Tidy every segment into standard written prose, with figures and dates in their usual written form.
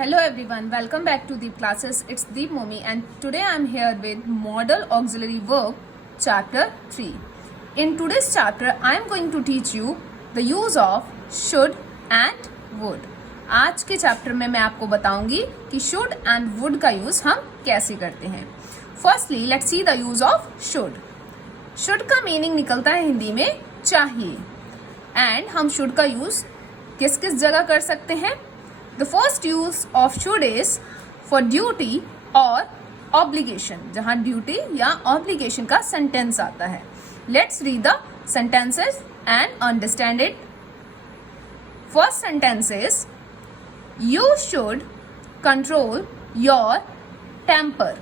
Hello everyone, welcome back to Deep Classes. It's Deep Momi and today I'm here with Model Auxiliary Verb Chapter 3. In today's chapter, I'm going to teach you the use of should and would. आज के chapter में मैं आपको बताऊंगी कि should and would का use हम कैसे करते हैं. Firstly, let's see the use of should. Should का मीनिंग निकलता है हिंदी में चाहिए एंड हम should का यूज किस किस जगह कर सकते हैं. The first use of should is for duty or obligation, जहाँ duty या obligation का sentence आता है. Let's read the sentences and understand it. First sentence is, you should control your temper.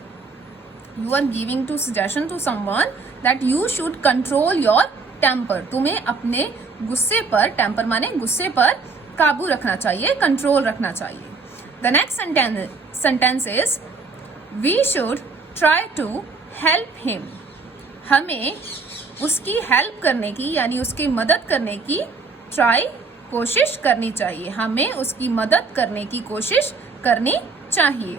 You are giving to suggestion to someone that you should control your temper. तुम्हें अपने गुस्से पर, temper माने गुस्से पर काबू रखना चाहिए, कंट्रोल रखना चाहिए. The next sentence is, we should try to help him. हमें उसकी हेल्प करने की यानी उसकी मदद करने की कोशिश करनी चाहिए. हमें उसकी मदद करने की कोशिश करनी चाहिए.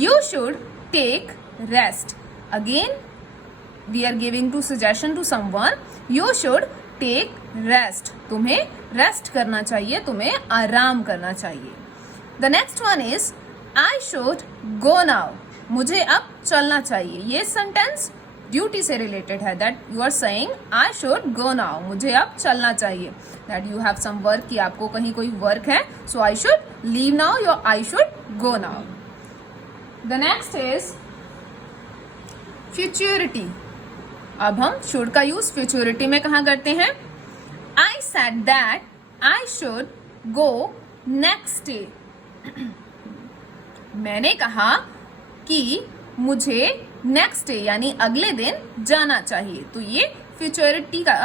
You should take rest. Again, we are giving to suggestion to someone. You should take rest. तुम्हें रेस्ट करना चाहिए, तुम्हें आराम करना चाहिए. The next one is, I should go now. मुझे अब चलना चाहिए. ये सेंटेंस ड्यूटी से रिलेटेड है. That you are saying I should go now. मुझे अब चलना चाहिए. That you have some work, कि आपको कहीं कोई वर्क है, so I should leave now या I should go now. The next is futurity. अब हम शुड का यूज फ्यूचरिटी में कहाँ करते हैं. I said that I should go next day. मैंने कहा कि मुझे नेक्स्ट डे यानी अगले दिन जाना चाहिए. तो ये फ्यूचरिटी का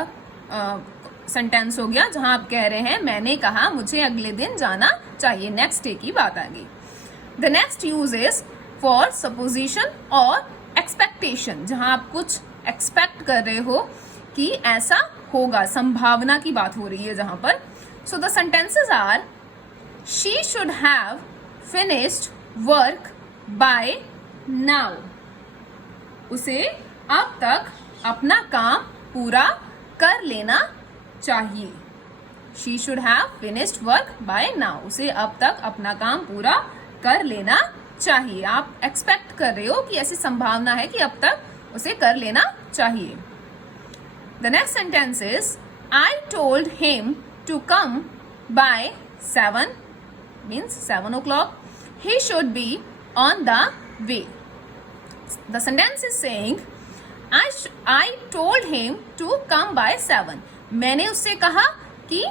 सेंटेंस हो गया, जहां आप कह रहे हैं मैंने कहा मुझे अगले दिन जाना चाहिए. नेक्स्ट डे की बात आ गई. The next use is for supposition और एक्सपेक्टेशन, जहां आप कुछ एक्सपेक्ट कर रहे हो कि ऐसा होगा, संभावना की बात हो रही है जहां पर. So the sentences are, she should have finished work by now. उसे अब तक अपना काम पूरा कर लेना चाहिए. She should have finished work by now. उसे अब तक अपना काम पूरा कर लेना चाहिए. आप एक्सपेक्ट कर रहे हो कि ऐसी संभावना है कि अब तक उसे कर लेना चाहिए. The next sentence is, I told him to come by 7 means 7 o'clock. He should be on the way. The sentence is saying, I told him to come by 7. मैंने उससे कहा कि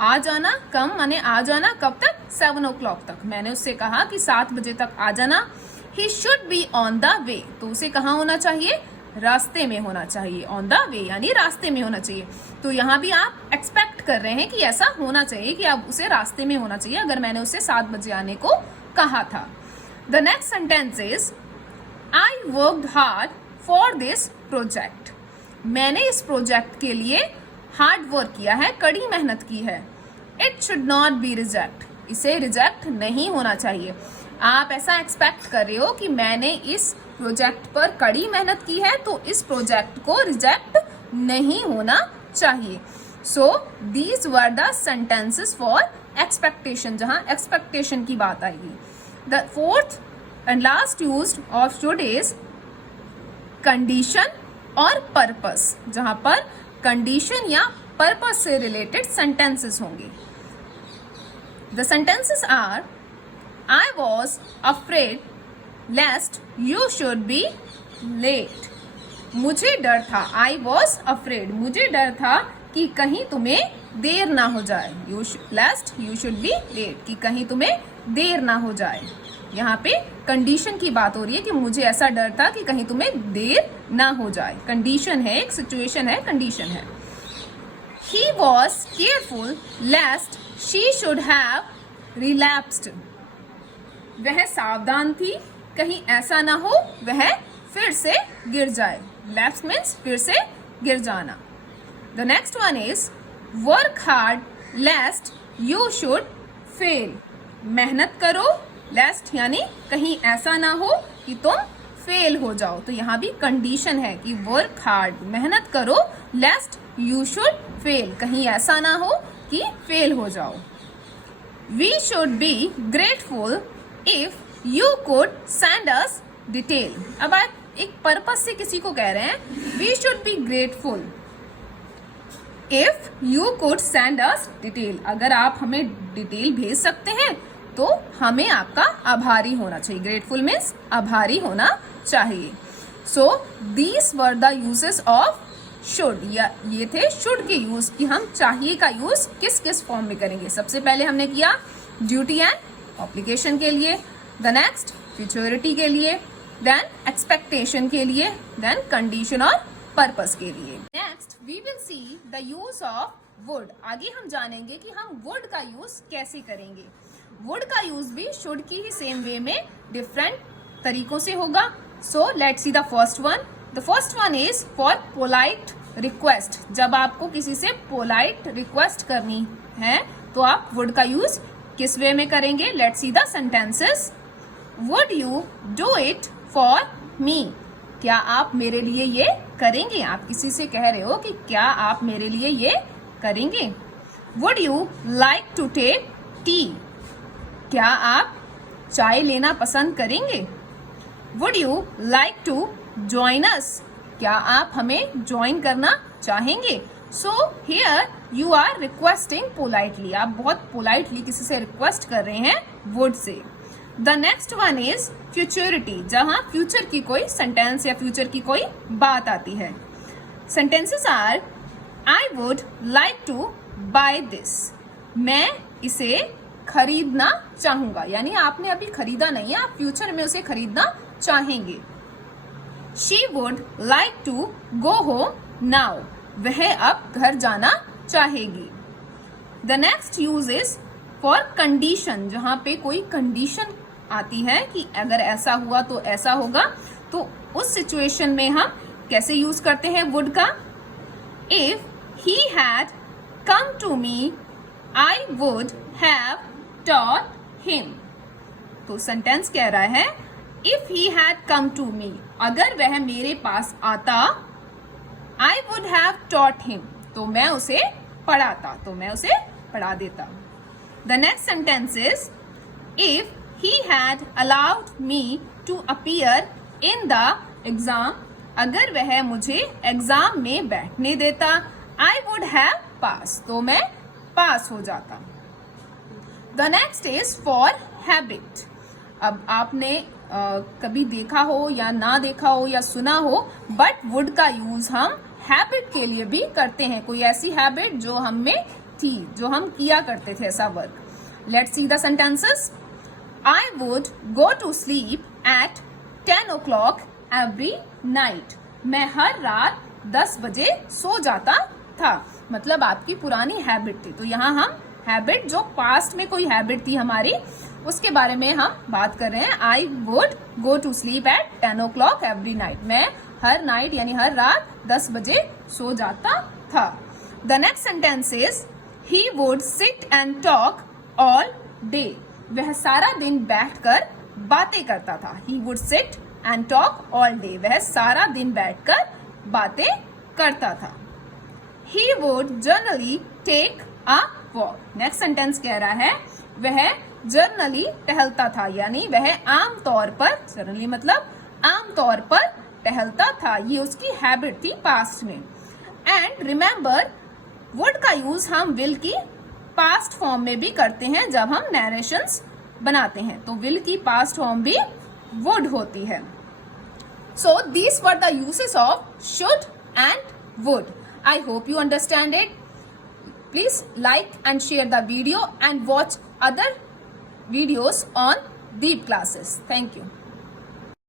आ जाना. कम माने आ जाना. कब तक? 7 o'clock तक. मैंने उससे कहा कि 7 बजे तक आ जाना. He should be on the way. तो उसे कहाँ होना चाहिए? रास्ते में होना चाहिए. On the way यानी रास्ते में होना चाहिए. तो यहाँ भी आप एक्सपेक्ट कर रहे हैं कि ऐसा होना चाहिए कि अब उसे रास्ते में होना चाहिए, अगर मैंने उसे 7 बजे आने को कहा था. The next sentence is, I worked hard for this project. मैंने इस प्रोजेक्ट के लिए हार्ड वर्क किया है, कड़ी मेहनत की है. It should not be reject. इसे रिजेक्ट नहीं होना चाहिए. आप ऐसा एक्सपेक्ट कर रहे हो कि मैंने इस प्रोजेक्ट पर कड़ी मेहनत की है, तो इस प्रोजेक्ट को रिजेक्ट नहीं होना चाहिए. So these were the sentences for expectation, जहां एक्सपेक्टेशन की बात आएगी. The fourth and last use of should is condition और पर्पस, जहां पर कंडीशन या पर्पस से रिलेटेड सेंटेंसेस होंगे. The sentences are, I was afraid lest you should be late. मुझे डर था. I was afraid. मुझे डर था कि कहीं तुम्हें देर ना हो जाए. Lest you should be late. कि कहीं तुम्हें देर ना हो जाए. यहाँ पे कंडीशन की बात हो रही है कि मुझे ऐसा डर था कि कहीं तुम्हें देर ना हो जाए. कंडीशन है, एक सिचुएशन है, कंडीशन है. He was careful lest she should have relapsed. वह सावधान थी कहीं ऐसा ना हो वह फिर से गिर जाए. लैप्स मीन्स फिर से गिर जाना. The next one is, work hard लेस्ट you should fail. मेहनत करो, लेस्ट यानी कहीं ऐसा ना हो कि तुम फेल हो जाओ। तो यहाँ भी कंडीशन है कि वर्क हार्ड, मेहनत करो, लेस्ट यू शुड फेल, कहीं ऐसा ना हो कि फेल हो जाओ। We should be grateful if you could send us detail. अब आप एक पर्पस से किसी को कह रहे हैं we should be grateful if you could send us detail. अगर आप हमें डिटेल भेज सकते हैं तो हमें आपका आभारी होना चाहिए। ग्रेटफुल मीन्स आभारी होना चाहिए। So these were the uses of should, या ये थे शुड के यूज कि हम चाहिए का यूज किस किस फॉर्म में करेंगे। सबसे पहले हमने किया ड्यूटी एंड ऑब्लिगेशन के लिए, द नेक्स्ट फ्यूचरिटी के लिए, देन एक्सपेक्टेशन के लिए, देन कंडीशन और पर्पस के लिए। Next we will see the use of would. आगे हम जानेंगे कि हम वुड का यूज कैसे करेंगे। वुड का यूज भी शुड की ही सेम वे में डिफरेंट तरीकों से होगा। So let's see the first one. The first one is for polite request. जब आपको किसी से पोलाइट रिक्वेस्ट करनी है तो आप वुड का यूज किस वे में करेंगे। Let's see the sentences. Would you do it for me. क्या आप मेरे लिए ये करेंगे। आप किसी से कह रहे हो कि क्या आप मेरे लिए ये करेंगे। Would you like to take tea. क्या आप चाय लेना पसंद करेंगे। Would you like to join us. क्या आप हमें ज्वाइन करना चाहेंगे। So here you are requesting politely. आप बहुत पोलाइटली किसी से रिक्वेस्ट कर रहे हैं would say. The next one is futurity, जहां फ्यूचर की कोई सेंटेंस या फ्यूचर की कोई बात आती है। Sentences are I would like to buy this. मैं इसे खरीदना चाहूंगा, यानी आपने अभी खरीदा नहीं है, आप फ्यूचर में उसे खरीदना चाहेंगे। She would like to go home now. वह अब घर जाना चाहेगी। The next use is for condition, जहां पे कोई कंडीशन आती है कि अगर ऐसा हुआ तो ऐसा होगा, तो उस सिचुएशन में हम कैसे यूज करते हैं वुड का। If he had come to me I would have taught him. तो सेंटेंस कह रहा है if he had come to me, अगर वह मेरे पास आता, I would have taught him, तो मैं उसे पढ़ाता, तो मैं उसे पढ़ा देता। The next sentence is if he had allowed me to appear in the exam। अगर वह मुझे एग्जाम में बैठने देता, I would have passed, तो मैं पास हो जाता। The next is for habit। अब आपने कभी देखा हो या ना देखा हो या सुना हो, बट वुड का यूज हम हैबिट के लिए भी करते हैं। कोई ऐसी हैबिट जो हम में थी, जो हम किया करते थे ऐसा work. Let's see the sentences. I would go to sleep at 10 o'clock every night। मैं हर रात 10 बजे सो जाता था, मतलब आपकी पुरानी हैबिट थी। तो यहाँ हम हैबिट जो पास्ट में कोई हैबिट थी हमारी, उसके बारे में हम बात कर रहे हैं। I would go to sleep at 10 o'clock every night। मैं हर नाइट यानी हर रात 10 बजे सो जाता था। The next sentence is he would sit and talk all day। वह सारा दिन बैठकर बातें करता था। He would sit and talk all day। वह सारा दिन बैठकर बातें करता था। He would generally take a walk। Next sentence कह रहा है वह जर्नली टहलता था, यानी वह आम तौर पर, जर्नली मतलब आम तौर पर टहलता था। ये उसकी हैबिट थी पास्ट में। एंड रिमेंबर वुड का यूज हम विल की पास्ट फॉर्म में भी करते हैं जब हम नरेशंस बनाते हैं, तो विल की पास्ट फॉर्म भी वुड होती है। सो these were the uses of should and would. I hope you understand it. Please like and share the video and watch other videos on Deep classes. Thank you.